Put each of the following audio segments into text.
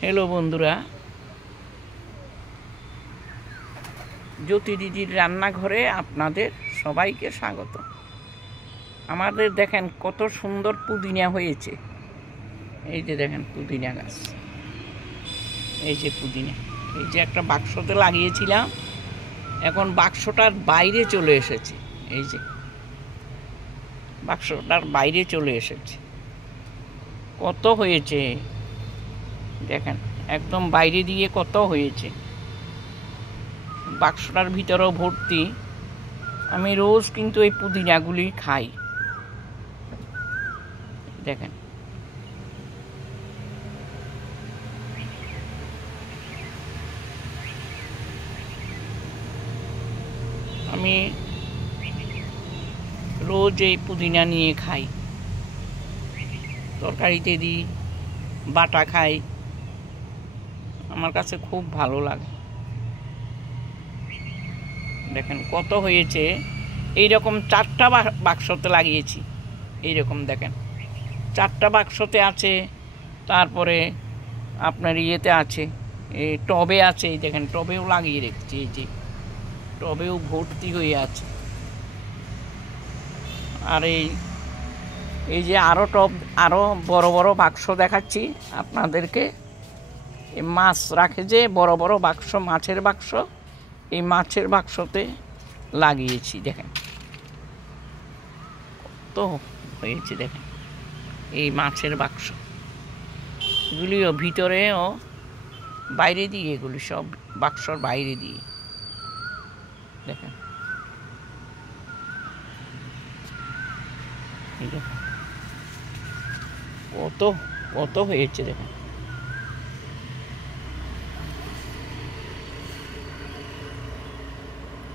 Hello বন্ধুরা, জ্যোতি দিদির রান্নাঘরে আপনাদের সবাইকে স্বাগত। আমাদের দেখেন কত সুন্দর পুদিনা হয়েছে। এই যে দেখেন পুদিনা গাছ, এই যে পুদিনা, এই যে একটা বাক্সতে লাগিয়েছিলাম, এখন বাক্সটার বাইরে চলে এসেছে। এই যে বাক্সটার বাইরে চলে এসেছে, কত হয়েছে দেখেন, একদম বাইরে দিয়ে কত হয়েছে। বাক্সটার ভিতরেও ভর্তি। আমি রোজ কিন্তু এই পুদিনাগুলি খাই। দেখেন আমি রোজ এই পুদিনা নিয়ে খাই, তরকারিতে দিই, বাটা খাই, আমার কাছে খুব ভালো লাগে। দেখেন কত হয়েছে। এইরকম 4টা বাক্সতে লাগিয়েছি। এইরকম দেখেন 4টা বাক্সতে আছে, তারপরে আপনার ইয়েতে আছে, এই টবে আছে। এই দেখেন টবেও লাগিয়ে রেখেছি, এই যে টবেও ভর্তি হয়ে আছে। আর এই যে আরও টব, আরও বড় বড় বাক্স দেখাচ্ছি আপনাদেরকে। এই মাছ রাখে যে বড় বড় বাক্স, মাছের বাক্স, এই মাছের বাক্সতে লাগিয়েছি। দেখেন কত হয়েছে। দেখেন এই মাছের বাক্স, এগুলিও ভিতরে ও বাইরে দিয়ে, এগুলি সব বাক্সর বাইরে দিয়ে। দেখেন কত কত হয়েছে। দেখেন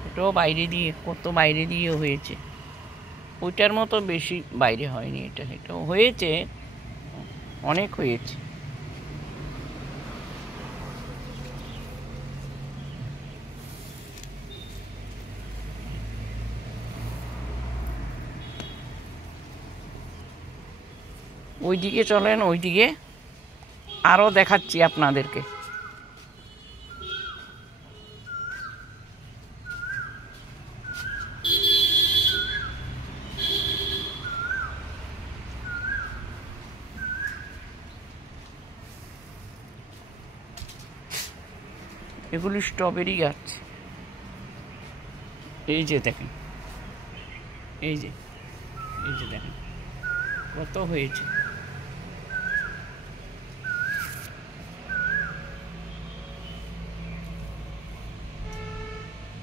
এটাও বাইরে দিয়ে, কত বাইরে দিয়ে হয়েছে। ওইটার মতো বেশি বাইরে হয়নি, এটাও হয়েছে, অনেক হয়েছে। ওইদিকে চলেন, ওইদিকে আরও দেখাচ্ছি আপনাদেরকে। এগুলি স্ট্রবেরি গাছ। এই যে দেখেন, এই যে দেখেন কত হয়েছে।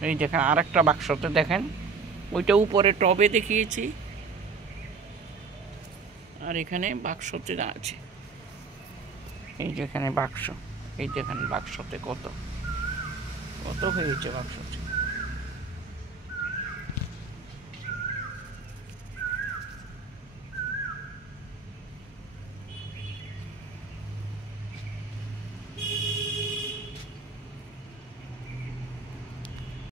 এই দেখেন আরেকটা বাক্সতে দেখেন, ওইটা উপরে টবে দেখিয়েছি, আর এখানে বাক্সতে আছে। এই যেখানে বাক্স, এই দেখেন বাক্সতে কত কত হয়েছে বাক্সতে।